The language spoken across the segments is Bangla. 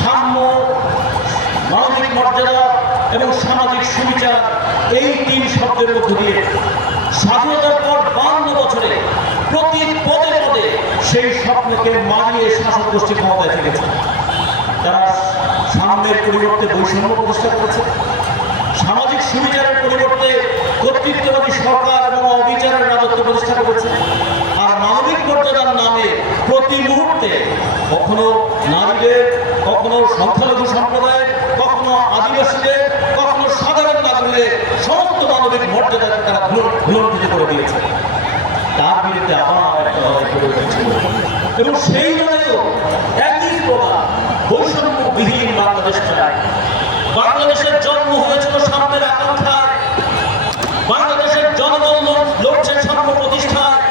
সাম্য, মানবিক মর্যাদা এবং সামাজিক সুবিচার, এই তিন শব্দের মধ্য দিয়ে স্বাধীনতার পর 52 বছরে প্রতি পদে পদে সেই স্বপ্নকে মানিয়ে শাসক গোষ্ঠী ক্ষমতায় থেকেছে। তারা সাম্যের পরিবর্তে বৈষম্য প্রতিষ্ঠা করেছে, সামাজিক সুবিচারের পরিবর্তে কর্তৃত্ববাদী সরকার এবং অবিচারের রাজত্ব প্রতিষ্ঠা করেছে। আর মানবিক মর্যাদার নামে প্রতি মুহূর্তে কখনো নারীদের, কখনো সংখ্যালঘু সম্প্রদায়ের, কখনো আদিবাসীদের, কখনো সাধারণ নাগরিকের সমস্ত মানবিক মর্যাদাকে তারা ভুলণ্ঠিত করে দিয়েছে। তার বিরুদ্ধে আবার একটা লড়াই করে উঠেছিল এবং সেই লড়াইও একই প্রকার বৈষম্যবিহীন বাংলাদেশ চায়। বাংলাদেশের জন্ম হয়েছিল সাম্যের আকাঙ্ক্ষায়, বাংলাদেশের জনগণ লড়ছে সাম্য প্রতিষ্ঠায়।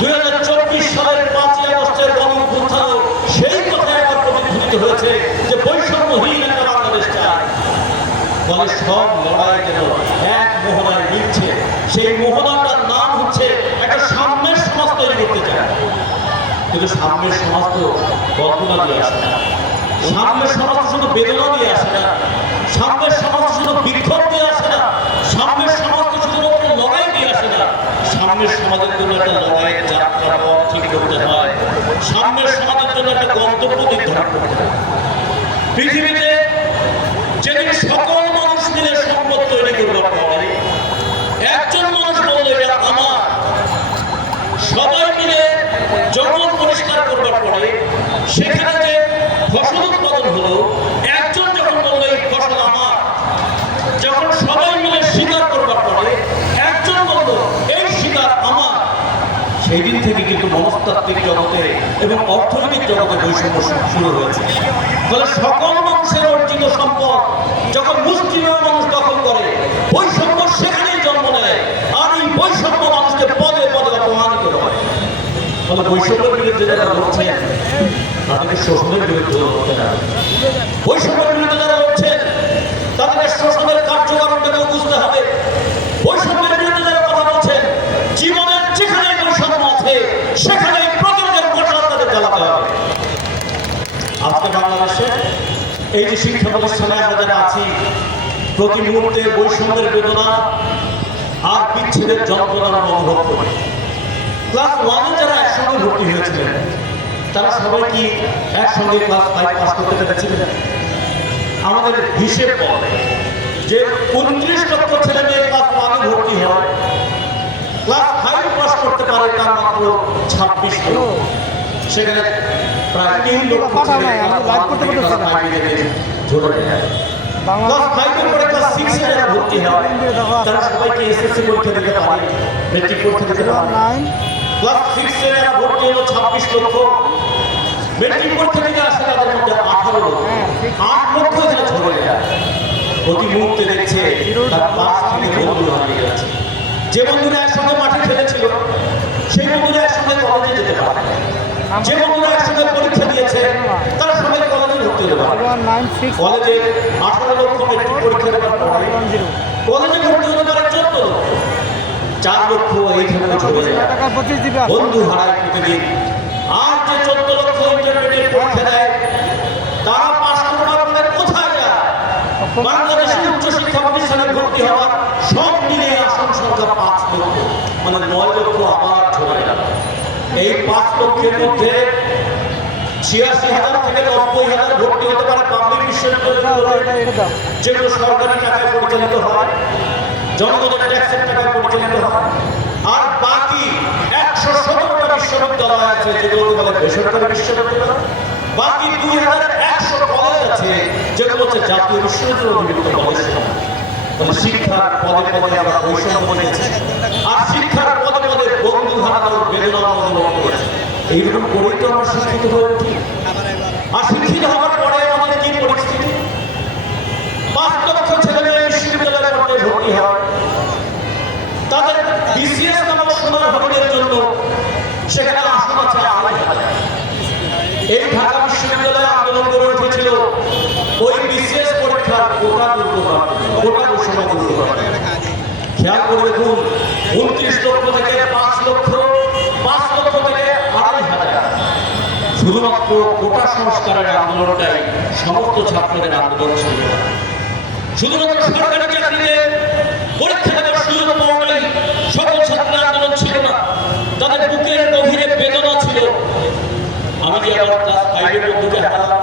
2024 সালের 5ই আগস্টের গণঅভ্যুত্থানও সেই কথায় আবার প্রতিধ্বনিত হয়েছে যে বৈষম্যহীন একটা বাংলাদেশ চায়। ফলে সব লড়াই যেন এক মোহনায় মিলছে। সেই মোহনাটার নাম হচ্ছে একটা সাম্যের সমাজ তৈরি করতে চায়। কিন্তু সাম্যের সমাজ তো কল্পনা দিয়ে আসে না, সাম্যের সমাজ শুধু বেদনা দিয়ে আসে না, সাম্যের সমাজ শুধু বিক্ষোভ দিয়ে আসে না, সাম্যের সমাজ তো শুধুমাত্র লড়াই দিয়ে আসে না। সাম্যের সমাজের জন্য একটা লড়াইয়ের যাত্রা পথ ঠিক করতে হয়, সাম্যের সমাজের জন্য একটা গন্তব্য নির্ধারণ করতে হয়। পৃথিবীতে যেদিন সকল মানুষ মিলে সম্পদ তৈরি করবার পরে একজন মানুষ বললে এটা আমার, সবাই মিলে জঙ্গল পরিষ্কার করবার পরে সেখানে যে ফসল উৎপাদন হলো, একজন যখন বললো এই ফসল আমার, যখন সবাই মিলে স্বীকার করবার পরে একজন বললো এই স্বীকার আমার, সেই দিন থেকে কিন্তু মনস্তাত্ত্বিক জগতে এবং অর্থনৈতিক জগতে বৈষম্য শুরু হয়েছে। ফলে সকল মানুষের অর্জিত সম্পদ যখন মুষ্টিমেয় মানুষ দখল করে, বৈষম্য সেখানেই জন্ম নেয়। আর এই বৈষম্য মানুষকে পদে পদে অপমানিত করে। ফলে বৈষম্যের বিরুদ্ধে যারা লড়ছেন তাদেরকে শোষণের বিরুদ্ধে লড়তে হবে। বৈষম্যের বিরুদ্ধে যারা লড়ছেন তাদেরকে শোষণের কার্যকারণটাকেও বুঝতে হবে। বৈষম্যের বিরুদ্ধে যারা কথা বলছেন, জীবনের যেখানে বৈষম্য আছে সেখানে প্রতিরোধের মশাল তাদের জ্বালাতে হবে। আজকে বাংলাদেশে এই যে শিক্ষা প্রতিষ্ঠানে আমরা যারা আছি, প্রতি মুহূর্তে বৈষম্যের বেদনা আর বিচ্ছেদের যন্ত্রণা অনুভব করি। ক্লাস 1-এ যারা একসঙ্গে ভর্তি হয়েছিলেন তারা সবাই কি একসঙ্গে ক্লাস 5 পাস করতে পেরেছিলেন? আমাদের হিসেব বলে যে 29 লক্ষ ছেলে মেয়ে ক্লাস 1-এ ভর্তি হয়, ক্লাস 5 পাস করতে পারে তার মাত্র 26 লক্ষ। সেখানে প্রায় 3 লক্ষ ছেলে ঝরে যায়। ক্লাস 5-এর পরে ক্লাস 6-এ যারা ভর্তি হয় তারা সবাইকে এসএসসি পরীক্ষা দিতে পারে, মেট্রিক পরীক্ষা দিতে পারে। ক্লাস 6-এ যারা ভর্তি হলো 26 লক্ষ, মেট্রিক পরীক্ষা দিতে আসে তাদের মধ্যে 18 লক্ষ, 8 লক্ষ যারা ঝরে যায়। প্রতি মুহূর্তে দেখছে তার পাশ থেকে বন্ধু হারিয়ে যাচ্ছে। যে বন্ধুরা একসঙ্গে মাঠে খেলেছিল সেই বন্ধুরা একসঙ্গে কলেজে যেতে পারে, যে বন্ধুরা একসঙ্গে পরীক্ষা দিয়েছে তারা সবাই কলেজে ভর্তি হতে পারে। কলেজে 18 লক্ষ মেট্রিক পরীক্ষা দেওয়ার পরে কলেজে ভর্তি হতে পারে 14 লক্ষ, 4 লক্ষ এইখানে ঝরে যায়। বন্ধু হারায় প্রতিদিন। আর যে 14 লক্ষ ইন্টারমিডিয়েট পরীক্ষা দেয় তারা পাস করবার পরে কোথায় যায়? বাংলাদেশের উচ্চশিক্ষা প্রতিষ্ঠানে ভর্তি হওয়ার সব মিলিয়ে আসন সংখ্যা 5 লক্ষ, মানে 9 লক্ষ আবার ঝরে গেল। এই 5 লক্ষের মধ্যে 86,000 থেকে 90,000 ভর্তি হতে পারে পাবলিক বিশ্ববিদ্যালয়, যেগুলো সরকারি টাকায় পরিচালিত হয়, জনগণের ট্যাক্সের টাকায় পরিচালিত হয়। আর বাকি 117টা বিশ্ববিদ্যালয় আছে যেগুলো বলে বেসরকারি বিশ্ববিদ্যালয়। বাকি 2100 কলেজ আছে যেগুলো হচ্ছে জাতীয় বিশ্ববিদ্যালয় অধিভুক্ত কলেজ। মানে শিক্ষার পদে পদে আমরা বৈষম্য বলেছি, আর শিক্ষার পদে পদে বন্ধু হারানোর বেদনা অনুভব করেছি। এইরকম করেই তো আমরা শিক্ষিত হয়ে উঠি। আর শিক্ষিত হওয়ার পরে আমাদের কি পরিস্থিতি? 5 লক্ষ ছেলে মেয়ে বিশ্ববিদ্যালয়ে ভর্তি হয়, তাদের বিসিএস নামক সোনার হরিণের জন্য সেখানে আসন আছে 2,500। এই ঢাকা বিশ্ববিদ্যালয়ে আন্দোলন গড়ে উঠেছিল ওই বিসিএস পরীক্ষার কোটা দূর করার, কোটা ঘোষণা দূর করার। খেয়াল করে দেখুন, 29 লক্ষ থেকে 5 লক্ষ, 5 লক্ষ থেকে 2,500। শুধুমাত্র কোটা সংস্কারের আন্দোলনটাই সমস্ত ছাত্রদের আন্দোলন ছিল না। শুধুমাত্র সরকারি চাকরিতে পরীক্ষা দেওয়ার সুযোগ পাওয়াটাই সকল ছাত্রের আন্দোলন ছিল না। তাদের বুকের গভীরে বেদনা ছিল। আমি যে আমার ক্লাস 5 এর মধ্যে হারালাম,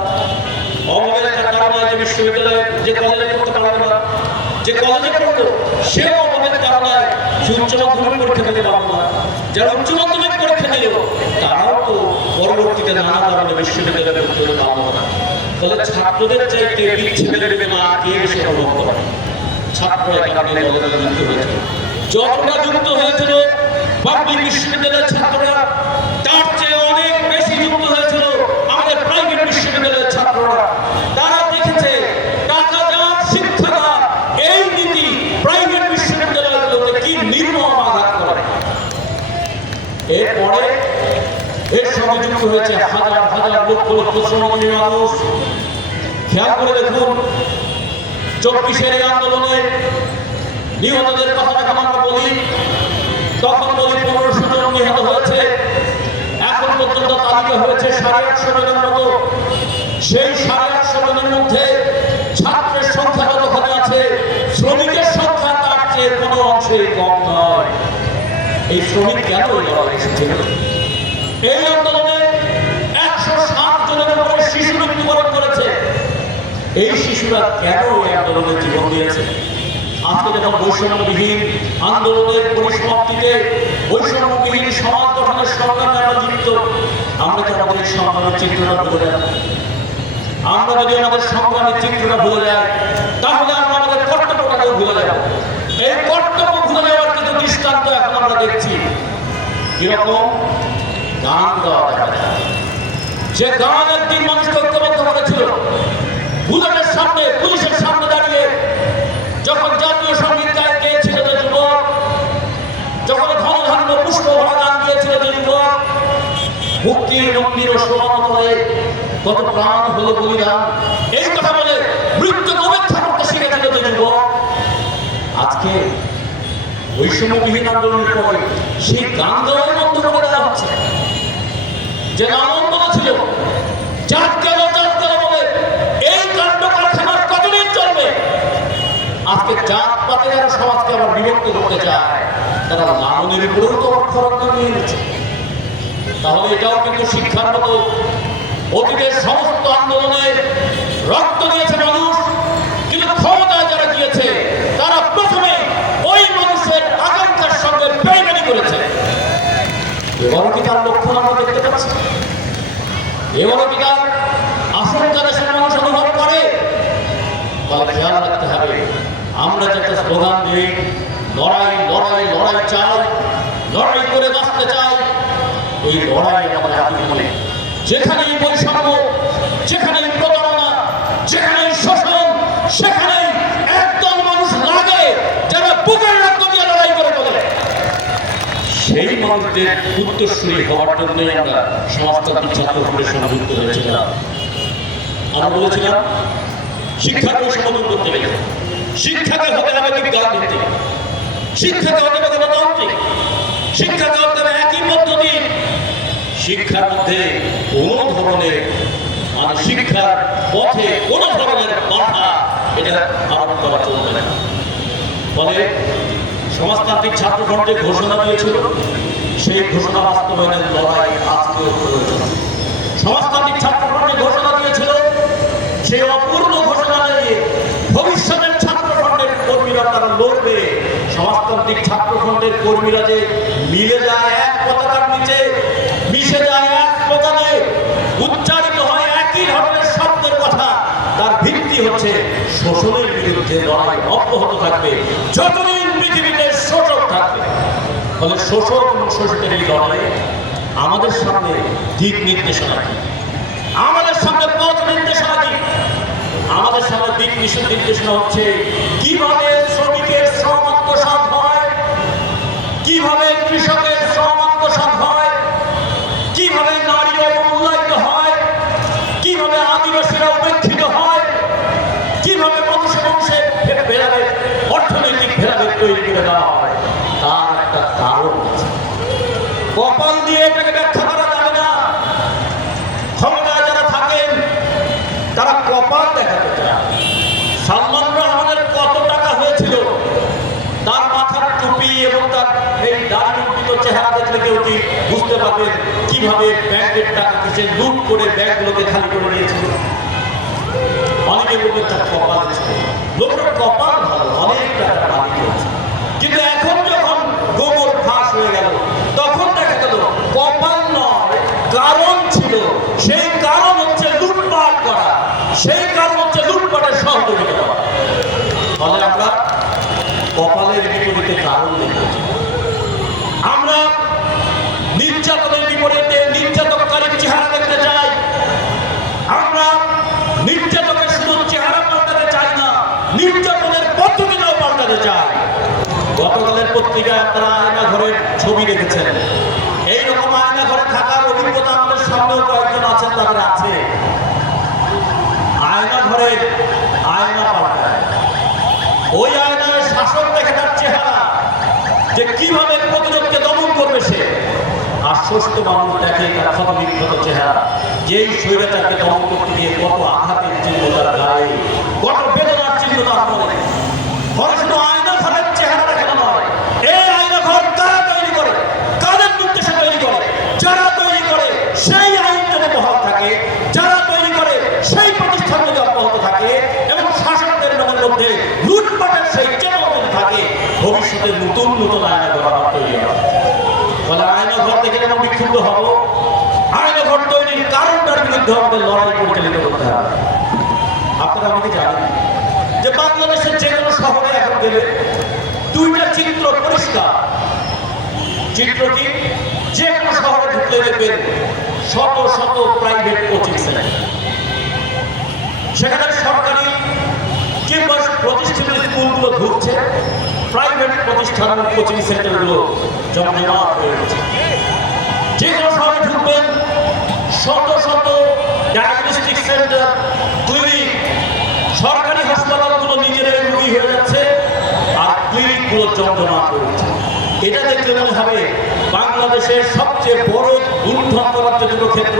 অবহেলার কারণে যে বিশ্ববিদ্যালয়ে যে কলেজে পড়তে পারবে না, যে কলেজে পড়তো সেও অবহেলার কারণে উচ্চ মাধ্যমিক পরীক্ষা দিতে পারবো না। যারা উচ্চ মাধ্যমিক পরীক্ষা দিল তারাও তো পরবর্তীতে নানা কারণে বিশ্ববিদ্যালয়ে পড়তে হতে পারবো না। ফলে ছাত্রদের চাইতে বিচ্ছেদের বেদনা কে বেশি অনুভব করে? ছাত্ররা এখানে যুক্ত হয়েছিল, যতটা যুক্ত হয়েছিল পাবলিক বিশ্ববিদ্যালয়ের ছাত্ররা, তার চেয়ে অনেক বেশি যুক্ত হয়েছিল আমাদের প্রাইভেট বিশ্ববিদ্যালয়ের ছাত্ররা। তারা দেখেছে টাকা দাও শিক্ষা দাও এই নীতি প্রাইভেট বিশ্ববিদ্যালয়গুলোতে কি নির্মম আঘাত করে। এরপরে এর সঙ্গে যুক্ত হয়েছে হাজার হাজার লক্ষ লক্ষ শ্রমজীবী মানুষ। খেয়াল করে দেখুন, 24-এর আন্দোলনে নিহতদের কথা যখন আমরা বলি তখন বলি 1500 জন নিহত হয়েছে। এখন পর্যন্ত তালিকা হয়েছে 850 জনের মতো। সেই 850 জনের মধ্যে ছাত্রের সংখ্যা কতখানি আছে, শ্রমিকের সংখ্যা তার চেয়ে কোনো অংশে কম নয়। এই শ্রমিক কেন লড়াই এসেছিল? এই আন্দোলনে 107 জনের উপরে শিশু মৃত্যুবরণ করেছে। এই শিশুরা কেন এই আন্দোলনে জীবন দিয়েছে? আজকে যখন বৈষম্যবিহীন আন্দোলনের পরিসমাপ্তিতে বৈষম্যবিহীন সমাজ গঠনের সংগ্রামে আমরা যুক্ত, আমরা কি আমাদের সংগ্রামের চিত্রটা ভুলে যাব? আমরা যদি আমাদের সংগ্রামের চিত্রটা ভুলে যাই তাহলে আমরা আমাদের কর্তব্যটাকেও ভুলে যাব। এই কর্তব্য ভুলে যাওয়ার কিছু দৃষ্টান্ত এখন আমরা দেখছি। কিরকম? গান গাওয়া দেখা যায়, যে গান একদিন মানুষকে ঐক্যবদ্ধ করেছিল। বুলেটের সামনে, পুলিশের সামনে দাঁড়িয়ে যখন জাতীয় সঙ্গীত গান গেয়েছিল যে যুবক, যখন ধনধান্য পুষ্প ভরা গান গিয়েছিল যে যুবক, মুক্তির মন্দির ও সমানত হয়ে কত প্রাণ হলো বলিদান, এই কথা বলে মৃত্যুকে উপেক্ষা করতে শিখেছিল যে যুবক। আজকে বৈষম্যবিহীন আন্দোলনের পরে সেই গান গাওয়ার বন্ধ করে দেওয়া হচ্ছে। যে আনন্দ ছিল জাত গেল বলে এই কাণ্ড কারখানা কতদিন চলবে? আজকে জাত পাতে যারা সমাজকে আবার বিভক্ত করতে চায় তারা লালনের উপরেও তো অক্ষরত্ব নিয়ে নিচ্ছে। তাহলে এটাও কিন্তু শিক্ষার মতো অতীতের সমস্ত আন্দোলনে রক্ত দিয়েছে মানুষ, কিন্তু ক্ষমতায় যারা গিয়েছে তারা প্রথমে ওই মানুষের আকাঙ্ক্ষার সঙ্গে বেইমানি করেছে। এবারও কি তার লক্ষণ আমরা দেখতে পাচ্ছি? এবারও কি তার আশঙ্কা দেশের মানুষ অনুভব করে? তাহলে খেয়াল রাখতে হবে, আমরা যাতে স্লোগান দিই লড়াই লড়াই লড়াই চাই, লড়াই করে বাঁচতে চাই, এই লড়াই আমাদের আন্দোলনে যেখানেই বৈষম্য, যেখানেই প্রতারণা, যেখানেই শোষণ, সেখানেই একদল মানুষ লাগে যারা বুকের রক্ত দিয়ে লড়াই করে বলে। সেই মানুষদের উত্তরসূরি হওয়ার জন্যই আমরা সমাজতান্ত্রিক ছাত্র ফেডারেশন যুক্ত হয়েছিলাম। আমরা বলেছিলাম শিক্ষাকে সমাধান করতে গেলে শিক্ষাকে হতে হবে বিজ্ঞান ভিত্তিক, শিক্ষাকে হতে হবে গণতান্ত্রিক, শিক্ষাকে হতে হবে একই পদ্ধতি। শিক্ষার মধ্যে কোন ধরনের শিক্ষার পথে কোন ধরনের বাধা এটা আরোপ করা চলবে না। ফলে সমাজতান্ত্রিক ছাত্রফ্রন্ট যে ঘোষণা দিয়েছিল সেই ঘোষণা বাস্তবায়নের লড়াই আজকেও প্রয়োজন। সমাজতান্ত্রিক ছাত্রফ্রন্ট যে ঘোষণা দিয়েছিল সেই অপূর্ণ ঘোষণা নিয়ে ভবিষ্যতের ছাত্রফ্রন্টের কর্মীরা তারা লড়বে। সমাজতান্ত্রিক ছাত্রফ্রন্টের কর্মীরা যে মিলে যায় এক পতাকার নিচে, মিশে যায় এক স্লোগানে, উচ্চারিত হয় একই ধরনের শব্দের কথা, তার ভিত্তি হচ্ছে শোষণের বিরুদ্ধে লড়াই অব্যাহত থাকবে যতদিন পৃথিবীতে শোষক থাকবে। ফলে শোষক এবং শোষকের এই লড়াই আমাদের সামনে দিক নির্দেশনা কি, আমাদের সামনে পথ নির্দেশনা কি? আমাদের সামনে দিক নির্দেশনা হচ্ছে কিভাবে শ্রমিকের শ্রম আত্মসাৎ হয়, কিভাবে কৃষকের শ্রম আত্মসাৎ হয়, কিভাবে নারী অবমূল্যায়িত হয়, কিভাবে আদিবাসীরা উপেক্ষিত হয়, কিভাবে মানুষের অংশে ভেদাভেদ, অর্থনৈতিক ভেদাভেদ তৈরি করে দেওয়া হয়। তার একটা কারণ আছে, কপাল দিয়ে এটাকে ব্যাখ্যা করা যাবে না। কিভাবে ব্যাংকের টাকা কিছু লুট করে ব্যাংকগুলোকে খালি করে দিয়েছিল। অনেকে বলবে তার কপাল ছিল, লোকটার কপাল ভালো, অনেক টাকা মালিক হয়েছে। কিন্তু এখন যখন গোবর ফাঁস হয়ে গেল, তখন দেখা গেল কপাল নয়, কারণ ছিল। সেই কারণ হচ্ছে লুটপাট করা, সেই কারণ হচ্ছে লুটপাটের সহযোগিতা করা। ফলে আমরা কপালের বিপরীতে কারণ দেখেছি। আমরা নির্যাতনের বিপরীতে নির্যাতনকারীর চেহারা দেখতে চাই। আমরা নির্যাতনের শুধু চেহারা পাল্টাতে চাই না, নির্যাতনের পদ্ধতিটাও পাল্টাতে চাই। গতকালের পত্রিকায় আপনারা আয়না ঘরের ছবি দেখেছেন। এইরকম আয়না ঘরে থাকার অভিজ্ঞতা আমাদের সামনেও কয়েকজন আছেন, তাদের আছে। আয়না ঘরে আয়না পাল্টায়, ওই আয়নার শাসক দেখে তার চেহারা, যে কিভাবে প্রতিরোধকে দমন করবে সে। আশ্বস্ত মানুষ দেখে তার ক্ষতবিক্ষত চেহারা, যেই স্বৈরাচারকে দমন করতে গিয়ে কত আঘাতের চিহ্ন তার গায়ে, কত বেদনার চিহ্ন তার মনে। শুধু আয়না ঘরের চেহারা দেখানো নয়, এই আয়না ঘর কারা তৈরি করে, কাদের নির্দেশে তৈরি করে? যারা তৈরি করে সেই আইন যদি বহাল থাকে, যারা তৈরি করে সেই প্রতিষ্ঠান যদি অব্যাহত থাকে, এবং শাসকদের মধ্যে লুটপাটের সেই চেতনা যদি থাকে, ভবিষ্যতে নতুন নতুন আয়না ঘর তৈরি হবে। ফলে আয়না ঘর থেকে যেমন বিক্ষুব্ধ হব, আয়না ঘর তৈরির কারণটার বিরুদ্ধে আমাদের লড়াই পরিচালিত করতে হবে। আপনারা আমাকে জানেন যে বাংলাদেশের যে কোনো শহরে এখন গেলে দুইটা চিত্র পরিষ্কার। চিত্র কি? যে কোনো শহরে ঢুকলে দেখবেন শত শত প্রাইভেট কোচিং সেন্টার, সেখানে সরকারি কিংবা প্রতিষ্ঠিত স্কুলগুলো ঢুকছে, প্রাইভেট প্রতিষ্ঠান কোচিং সেন্টারগুলো জমজমাট হয়ে উঠছে। যে কোনো শহরে ঢুকবেন শত শত ডায়াগনস্টিক সেন্টার, ক্লিনিক, সরকারি হাসপাতালগুলো নিজেরাই রুগী হয়ে যাচ্ছে, আর ক্লিনিকগুলো জমজমাট হয়ে উঠছে। এটা দেখলে মনে হবে বাংলাদেশের সবচেয়ে বড় লুণ্ঠন করার যে দুটো ক্ষেত্র,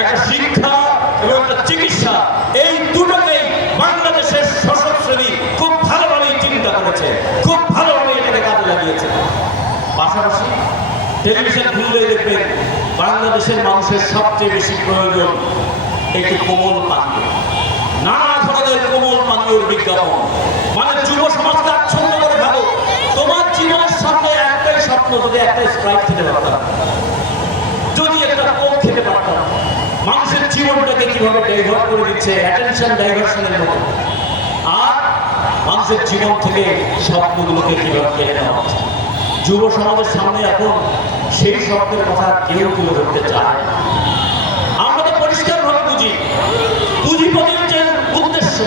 একটা শিক্ষা এবং একটা চিকিৎসা, এই দুটোকেই বাংলাদেশের শাসক শ্রেণী খুব ভালোভাবেই চিন্তা করেছে, খুব ভালোভাবে এটাকে কাজে লাগিয়েছে। পাশাপাশি টেলিভিশন খুললে দেখবেন বাংলাদেশের মানুষের সবচেয়ে বেশি প্রয়োজন একটু কোমল পানীয়, নানা ধরনের কোমল পানীয়র বিজ্ঞাপন। মানে যুব সমাজকে আচ্ছন্ন করে ভালো, তোমার জীবনের সামনে একটাই স্বপ্ন, যদি একটা স্প্রাইট খেতে পারতাম, যদি একটা কোক খেতে পারতাম। মানুষের জীবনটাকে কিভাবে ডাইভার্ট করে দিচ্ছে, অ্যাটেনশন ডাইভার্সনের মতো। আর মানুষের জীবন থেকে স্বপ্নগুলোকে কিভাবে কেড়ে নেওয়া হচ্ছে। যুব সমাজের সামনে এখন সেই স্বপ্নের কথা কেউ তুলে ধরতে চায়। আমরা তো পরিষ্কারভাবে বুঝি, পুঁজিপতির যে উদ্দেশ্য,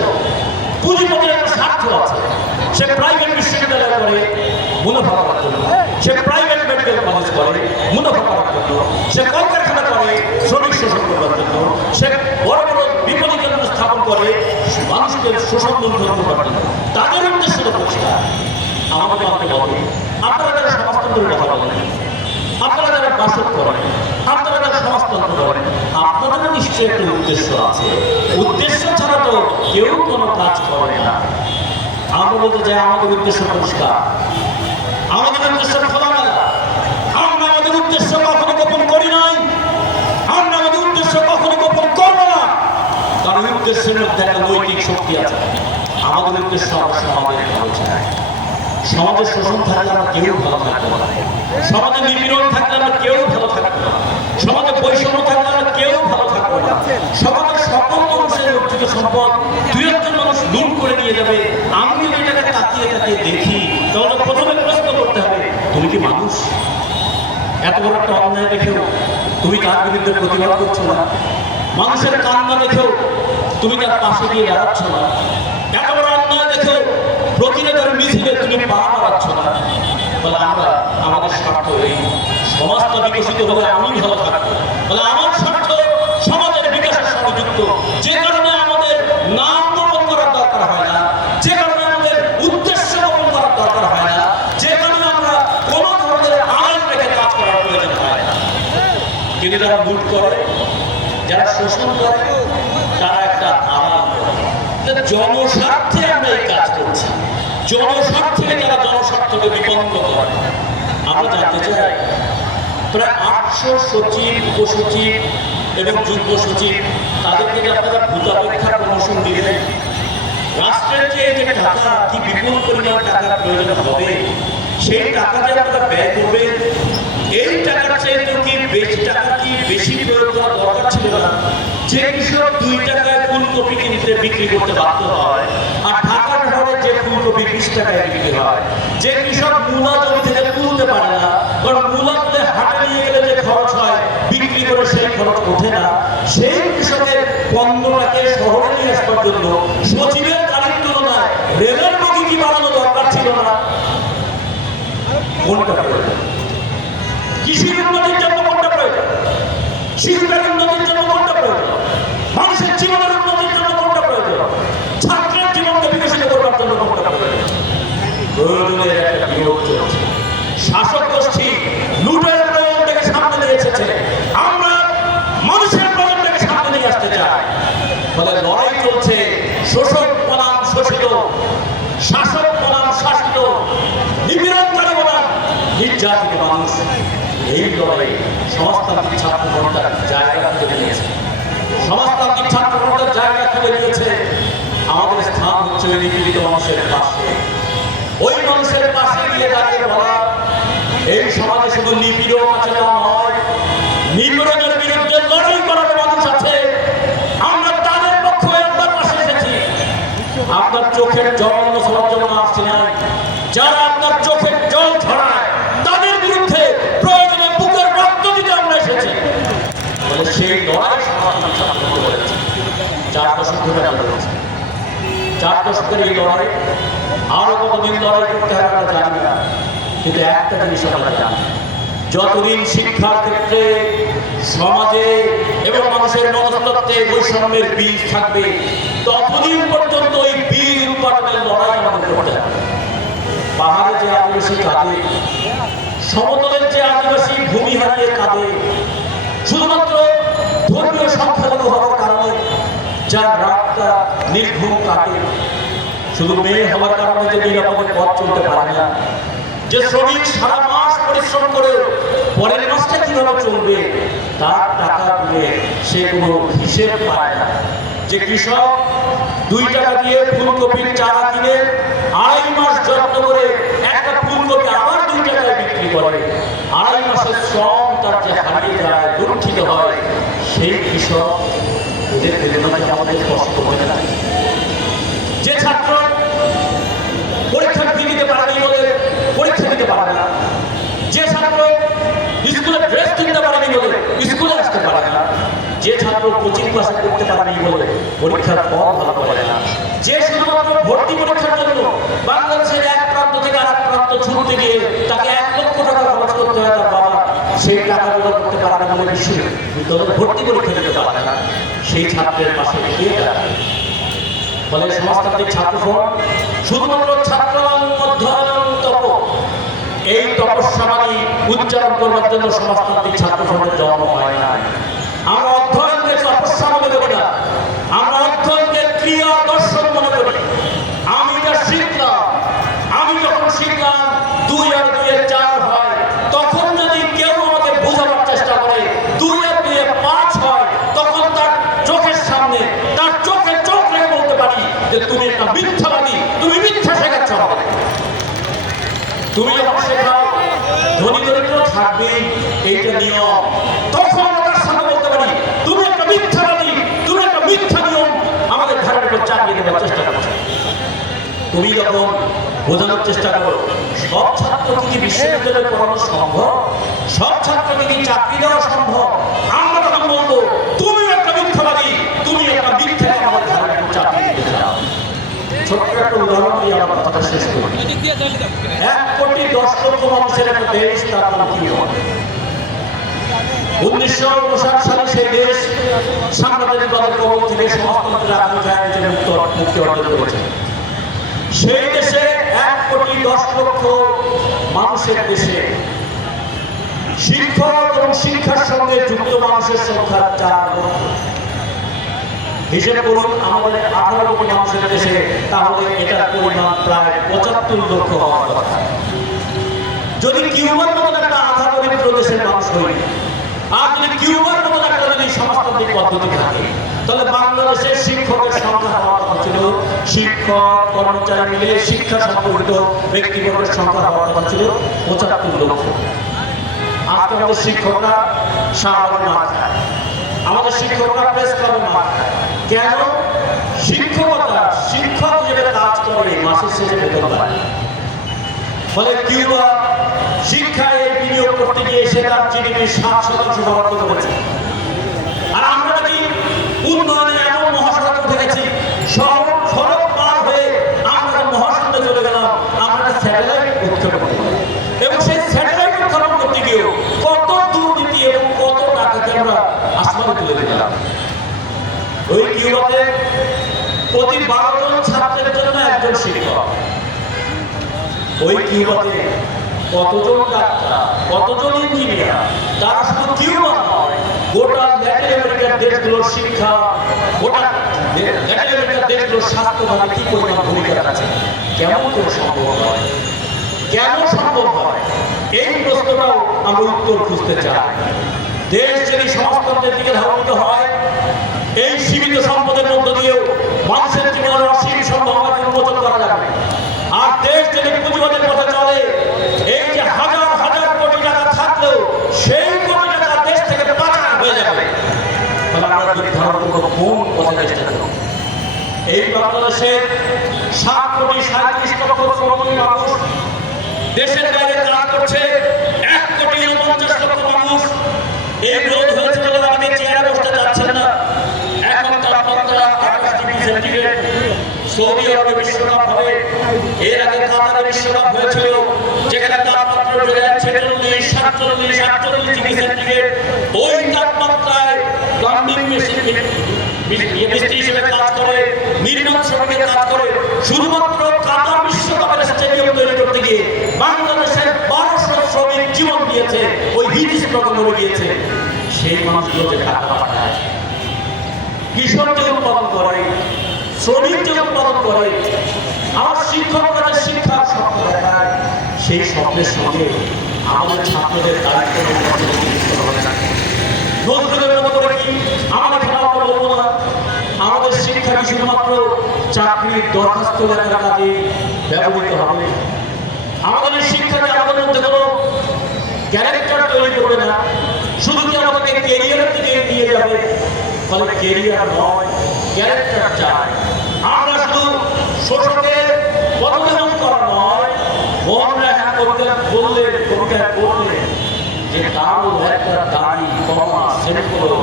পুঁজিপতির একটা স্বার্থ আছে। সে প্রাইভেট বিশ্ববিদ্যালয় করে মুনাফা করার জন্য, সে প্রাইভেট মেডিকেল কলেজ করে মুনাফা করার জন্য, সে কলকারখানা করে শ্রমিক শোষণ করার জন্য, সে বড় বড় বিপণী কেন্দ্র স্থাপন করে মানুষকে শোষণ বন্ধ করার জন্য। তাদের উদ্দেশ্য তো পরিষ্কার। আমাদের আমাকে বলে, আপনারা যারা সমাজতন্ত্রের কথা বলেন, আপনারা যারা বাসক করেন, আপনারা যারা সমাজতন্ত্র করেন, আপনাদেরও নিশ্চয়ই একটা উদ্দেশ্য আছে। উদ্দেশ্য ছাড়া তো কেউ কোনো কাজ করে না। আমরা বলতে চাই আমাদের উদ্দেশ্য পরিষ্কার, আমাদের উদ্দেশ্য খোলামেলা। আমরা আমাদের উদ্দেশ্য কখনো গোপন করি নাই, আমরা আমাদের উদ্দেশ্য কখনো গোপন করবো না। কারণ উদ্দেশ্যের মধ্যে একটা নৈতিক শক্তি আছে। আমাদের উদ্দেশ্য আমরা সমাজের ভালো চাই। সমাজের শোষণ থাকলে আমরা কেউ ভালো থাকবো না, সমাজে নিপীড়ন থাকলে আমরা কেউ ভালো থাকবো না, সমাজে বৈষম্য থাকলে আমরা কেউ ভালো থাকবো না। সমাজের সকল মানুষের অর্জিত সম্পদ দুই একজন মানুষ লুট করে নিয়ে যাবে। আমি যদি এটাকে তাকিয়ে তাকিয়ে দেখি, তাহলে প্রথমে প্রশ্ন করতে হবে, তুমি কি মানুষ? এত বড় একটা অন্যায় দেখেও তুমি তার বিরুদ্ধে প্রতিবাদ করছো না? মানুষের কান্না দেখেও তুমি তার পাশে গিয়ে দাঁড়াচ্ছ না? এত বড় অন্যায় দেখেও প্রতিরোধের মিছিলে তুমি পা বাড়াচ্ছ না? বলে আমরা আমাদের স্বার্থ, এই সমাজটা বিকশিত হলে আমি ভালো থাকবো, বলে আমার স্বার্থ সমাজের বিকাশের সঙ্গে যুক্ত। যে কারণে আমাদের নাম গোপন করার দরকার হয় না, যে কারণে আমাদের উদ্দেশ্য গোপন করার দরকার হয় না, যে কারণে আমরা কোনো ধরনের আড়াল রেখে কাজ করার প্রয়োজন হয় না। কিন্তু যারা লুট করে, যারা শোষণ করে, তারা একটা আড়াল করে। জনস্বার্থে আমরা এই কাজ করছি, জনস্বার্থে যারা জনস্বার্থকে বিপন্ন করে। আমরা জানতে চাই প্রায় 800 সচিব, উপসচিব এবং যুগ্ম সচিব তাদেরকে যে আপনারা ভূতাপেক্ষা প্রমোশন দিলেন, রাষ্ট্রের যে টাকা কি বিপুল পরিমাণ টাকার প্রয়োজন হবে, সেই টাকা যে আপনারা ব্যয় করবেন, এই টাকার চাইতেও কি বেশি টাকা কি বেশি প্রয়োগ করার দরকার ছিল না? যে কৃষক 2 টাকায় ফুলকপি কিনতে বিক্রি করতে বাধ্য হয়, আর ঢাকার শহরে যে ফুলকপি 20 টাকায় বিক্রি হয়, যে কৃষক মূলা জমি থেকে তুলতে পারে না, কারণ মূলা তুলে হাটে নিয়ে গেলে যে খরচ হয় বিক্রি করে সেই খরচ ওঠে না, সেই কৃষকের পণ্যটাকে শহরে নিয়ে আসবার জন্য সচিবের গাড়ির তুলনায় রেলের বগি কি বাড়ানো দরকার ছিল না? কোনটা প্রয়োজন? কৃষির উন্নতির জন্য কোনটা প্রয়োজন? শিশুদের উন্নতির জন্য কোনটা প্রয়োজন? মানুষের জীবনের উন্নতির জন্য কোনটা প্রয়োজন? ছাত্রের জীবনকে বিকশিত করবার জন্য কোনটা প্রয়োজন? প্রয়োজনের একটা বিরোধ চলছে। শাসক গোষ্ঠী লুটের প্রয়োজনটাকে সামনে নিয়ে এসেছে, আমরা মানুষের প্রয়োজনটাকে সামনে নিয়ে আসতে চাই। ফলে লড়াই চলছে, শোষক বনাম শোষিত, শাসক বনাম শাসিত, নিপীড়নকারী বনাম নির্যাতিত মানুষ। এই লড়াই সমাজতান্ত্রিক ছাত্র জনতার জায়গা খুলে নিয়েছে, সমাজতান্ত্রিক ছাত্র জনতার জায়গা খুলে নিয়েছে। আমাদের স্থান হচ্ছে ওই নিপীড়িত মানুষের পাশে, ওই মানুষের পাশে গিয়ে দাঁড়িয়ে বলা, এই সমাজে শুধু নিপীড়ন আছে তা নয়, নিপীড়নের বিরুদ্ধে লড়াই করার মানুষ আছে, আমরা তাদের পক্ষে আপনার পাশে এসেছি। আপনার চোখের জল সবার জন্য আসছে না, যারা আপনার চোখের জল ছড়ায় তাদের বিরুদ্ধে প্রয়োজনে বুকের রক্ত দিতে আমরা এসেছি। বলে সেই লড়াই সমাজতান্ত্রিক ছাত্র জনতা করেছে। 4 দশক ধরে আমরা লড়ছি। 4 দশকের এই লড়াই আরো কতদিন লড়াই করতে হবে আমরা জানি না, কিন্তু একটা জিনিস আমরা জানি, যতদিন শিক্ষার ক্ষেত্রে, সমাজে এবং মানুষের মনস্তত্ত্বে বৈষম্যের বীজ থাকবে, ততদিন পর্যন্ত এই বীজ উৎপাদনের লড়াই আমাদের করতে হবে। পাহাড়ে যে আদিবাসী কাঁদে, সমতলের যে আদিবাসী ভূমি হারিয়ে কাঁদে, শুধুমাত্র ধর্মীয় সংখ্যালঘু হওয়ার কারণে যার রাতটা নির্ঘুম কাটে, শুধু মেয়ে হওয়ার কারণে যে নিরাপদে পথ চলতে পারে না, যে শ্রমিক সারা মাস পরিশ্রম করে পরের মাসটা কিভাবে চলবে তার টাকা দিয়ে সে কোনো হিসেব পায় না, যে কৃষক 2 টাকা দিয়ে ফুলকপির চারা কিনে 2.5 মাস যত্ন করে একটা ফুলকপি আবার 2 টাকায় বিক্রি করে, 2.5 মাসের শ্রম তার যে হারিয়ে যায়, দুঃখিত হয়, সেই কৃষক ওদের বেদনাকে আমাদের স্পষ্ট করে না। যে ছাত্র পরীক্ষা দিতে পারেনি বলে পরীক্ষা দিতে পারে না, যে ছাত্র স্কুলে ড্রেস কিনতে পারেনি বলে স্কুলে আসতে পারে না, যে ছাত্র কোচিং ক্লাসে করতে পারেনি বলে পরীক্ষার ফল ভালো করে না, যে শুধুমাত্র ভর্তি পরীক্ষার জন্য বাংলাদেশের এক প্রান্ত থেকে আরেক প্রান্ত ছুটতে গিয়ে তাকে 1 লক্ষ টাকা খরচ করতে হয় তার বাবা, সেই টাকাগুলো করতে পারে না বলে বিশ্ববিদ্যালয়ে ভর্তি পরীক্ষা দিতে পারে না, সেই ছাত্রের পাশে কে দাঁড়াবে? ফলে সমাজতান্ত্রিক ছাত্র ফ্রন্ট শুধুমাত্র ছাত্র অধ্যয়ন তপ, এই তপস্যাবাদী উচ্চারণ করবার জন্য সমাজতান্ত্রিক ছাত্র ফ্রন্টের জন্ম হয় না। আমরা অধ্যয়নকে তপস্যা মনে করি না, আমরা অধ্যয়নকে ক্রিয়া দর্শন মনে করি। আমি যা শিখলাম, আমি যখন শিখলাম 2 আর 2 এ 4 হয়, তখন যদি কেউ আমাকে বোঝানোর চেষ্টা করে 2 আর 2 এ 5 হয়, তখন তার চোখের সামনে, তার চোখে চোখ রেখে বলতে পারি যে তুমি একটা মিথ্যাবাদী, তুমি মিথ্যা শেখাচ্ছ আমাকে। তুমি যখন শেখাও ধনী দরিদ্র থাকবেই, এইটা নিয়ম, তখন আমরা তার সামনে বলতে পারি তুমি একটা মিথ্যাবাদী, তুমি একটা মিথ্যা নিয়ম আমাদের ঘরের উপর চাপিয়ে দেওয়ার চেষ্টা করছো। তুমি যখন বোঝানোর চেষ্টা করো সব ছাত্রকে কি বিশ্ববিদ্যালয়ে পড়ানো সম্ভব, সব ছাত্রকে কি চাকরি দেওয়া সম্ভব, আমরা তখন বলবো তুমি একটা মিথ্যাবাদী, তুমি একটা মিথ্যা আমাদের ঘরের উপর চাপিয়ে দিতে চাও। ছোট্ট একটা উদাহরণ দিয়ে আমার কথা শেষ করি। 1,10,00,000 মানুষের একটা দেশ, তার নাম কি হবে? 1959 সালে সেই দেশ সাম্রাজ্যবাদের কবল থেকে সমাজতন্ত্রের আকাঙ্ক্ষায় মুক্তি অর্জন করেছে। সেই দেশে 1,10,00,000 মানুষের দেশে শিক্ষক এবং শিক্ষার সঙ্গে যুক্ত মানুষের সংখ্যা 4 লক্ষ। হিসেব করুন আমাদের 18 কোটি মানুষের দেশে, তাহলে এটার পরিমাণ প্রায় 75 লক্ষ হওয়ার কথা। যদি কিউবার মতো একটা আধা রাষ্ট্রমিত্র দেশের মানুষ হই। আর যদি কিউবার মতো একটা যদি সমাজতান্ত্রিক পদ্ধতি থাকে, তাহলে বাংলাদেশের শিক্ষকের সংখ্যা হওয়ার কথা ছিল, শিক্ষক কর্মচারী মিলে শিক্ষা সম্পর্কিত ব্যক্তিবর্গের সংখ্যা হওয়ার কথা ছিল ৭৫ লক্ষ। আজকে আমাদের শিক্ষকরা শাহবাগের মাঠ খায়, আমাদের শিক্ষকরা প্রেস ক্লাবের মাঠ খায়। কেন? শিক্ষকতা, শিক্ষক যেটা কাজ করে মাসের শেষে বেতন পায়। ফলে কিউবা শিক্ষায় বিনিয়োগ করতে গিয়ে সে তার জিডিপি ৭% বরাদ্দ করেছে। আর আমরা নাকি উন্নয়নের এমন মহাসড়ক দেখেছি, সড়ক পার হয়ে আমরা মহাসড়কে চলে গেলাম, আমরা স্যাটেলাইট উৎক্ষেপণ করলাম, এবং সেই স্যাটেলাইট উৎক্ষেপণ করতে গিয়েও কত দুর্নীতি এবং কত টাকাকে আমরা আসমানে তুলে দিলাম। ওই কিউবাতে প্রতি ১২ জন ছাত্রের জন্য একজন শিক্ষক। ওই কিউবাতে কতজন ডাক্তার, কতজন ইঞ্জিনিয়ার, তারা শুধু কিউবা নয়, গোটা ল্যাটিন আমেরিকার দেশগুলোর শিক্ষা, গোটা ল্যাটিন আমেরিকার দেশগুলোর স্বাস্থ্যভাবে কি পরিমাণ ভূমিকা আছে, কেমন করে সম্ভব হয়, কেন সম্ভব হয়, এই প্রশ্নটাও আমরা উত্তর খুঁজতে চাই। দেশ যদি সমাজতন্ত্রের দিকে ধাবিত হয়, এই সীমিত সম্পদের মধ্য দিয়েও মানুষের জীবনের অসীম সম্ভাবনাকে উন্মোচন করা যাবে। আর দেশ যদি পুঁজিবাদের পথে চলে, এই যে হাজার হাজার কোটি টাকা থাকলেও সেই কোটি টাকা দেশ থেকে পাচার হয়ে যাবে। তাহলে আমরা নির্ধারণ করবো কোন পথে দেশটা যাবে। এই বাংলাদেশে ৭,৩৭,০০,০০০ শ্রমিক মানুষ দেশের বাইরে কাজ করছে, ১,৪৯,০০,০০০ মানুষ। এই বিরোধ হয়েছে বলে আমি চেয়ারে বসতে চাচ্ছেন না। এখন তাপমাত্রা ২৮ ডিগ্রি সেন্টিগ্রেড। সৌদি আরবে বিশ্বকাপ হবে, এর আগে কাতারে বিশ্বকাপ হয়েছিল, যেখানে তাপমাত্রা বেড়ে যাচ্ছে ৪০, ৪৭, ৪৮ ডিগ্রি সেন্টিগ্রেড। ওই তাপমাত্রায় প্লাম্বিং মিস্ত্রি হিসেবে কাজ করে, নির্মাণ শ্রমিকের কাজ করে, শুধুমাত্র কাতার বিশ্বকাপের স্টেডিয়াম তৈরি করতে গিয়ে বাংলাদেশের ১২০০ শ্রমিক জীবন দিয়েছে, ওই হিট স্ট্রোকে মরে গিয়েছে। সেই মানুষগুলো যে টাকা পাঠায়, কৃষক যে উৎপাদন করে, শ্রমিক যে উৎপাদন করে, আমার শিক্ষকরা যে শিক্ষার স্বপ্ন দেখায়, সেই স্বপ্নের সঙ্গে আমাদের ছাত্রদের দায়িত্ব নজরুলের মতো করে কি আমাদের খেলা আমরা বলবো না? আমাদের শিক্ষা কি শুধুমাত্র চাকরির দরখাস্ত লেখার কাজে ব্যবহৃত হবে? আমাদের এই শিক্ষাকে আমাদের মধ্যে কোনো ক্যারেক্টার তৈরি করবে না, শুধু কি আমাদেরকে কেরিয়ারের দিকে নিয়ে যাবে? ফলে কেরিয়ার নয়, ক্যারেক্টার চাই। আমরা শুধু শোষকের পদদমন করা নয়, মন রাখা করতে বললে, কবিতায় বললে যে কারো একটা দাড়ি, কমা, সেন্টগুলো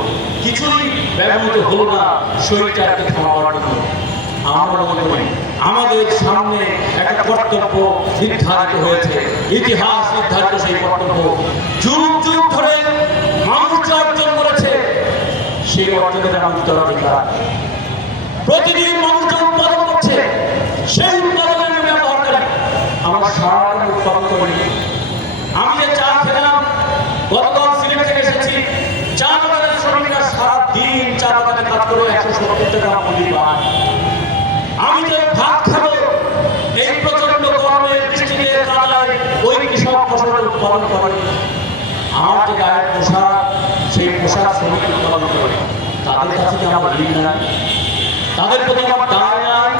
কিছুই ব্যবহৃত হলো না শরীরটাকে থামাবার জন্য। আমরা মনে করি আমাদের সামনে একটা কর্তব্য নির্ধারিত হয়েছে, ইতিহাস নির্ধারিত সেই কর্তব্য যুগ যুগ ধরে মানুষ অর্জন করেছে, সেই অর্জনের নাম উত্তরাধিকার। প্রতিদিন মানুষ উৎপাদন করছে, সেই উৎপাদনের ব্যবহারকারী আমরা সারাদিন উৎপাদন করি। আমি যে চা খেলাম, গতকাল সিলেট থেকে এসেছি, চা বাগানের শ্রমিকরা সারাদিন চা বাগানে কাজ করে ১৭০ টাকা মজুরি পায়। আমি যে ভাত খাবো, এই প্রচন্ড গরমে বৃষ্টিতে কাদায় ওই কৃষক ফসলের উৎপাদন করে। আমার যে গায়ের পোশাক, সেই পোশাক শ্রমিক উৎপাদন করে। তাদের কাছে যে আমার ঋণ নাই, তাদের প্রতি আমার দায় নাই।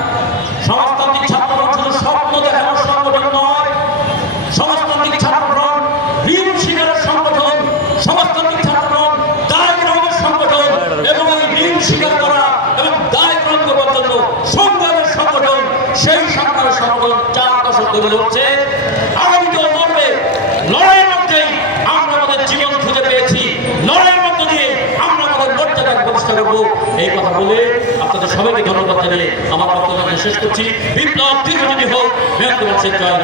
সমাজতান্ত্রিক ছাত্রফ্রন্ট শুধু স্বপ্ন দেখানোর সংগঠন নয়, সমাজতান্ত্রিক ছাত্রফ্রন্ট ঋণ স্বীকারের সংগঠন, সমাজতান্ত্রিক ছাত্রফ্রন্ট দায় গ্রহণের সংগঠন, এবং এই ঋণ স্বীকার করা এবং দায় গ্রহণ করার জন্য সংগ্রামের সংগঠন। সেই সংগ্রামের সংগঠন ৪ দশক ধরে লড়ছে, আগামীতেও লড়বে। লড়াইয়ের মধ্যেই আমরা আমাদের জীবন খুঁজে পেয়েছি, লড়াইয়ের মধ্য দিয়ে আমরা আমাদের মর্যাদাকে প্রতিষ্ঠা করবো। এই কথা বলে আপনাদের সবাইকে ধন্যবাদ জানিয়ে আমার বক্তব্য শেষ করছি। বিপ্লব দীর্ঘজীবী হোক, মেহনতি মানুষের জয়।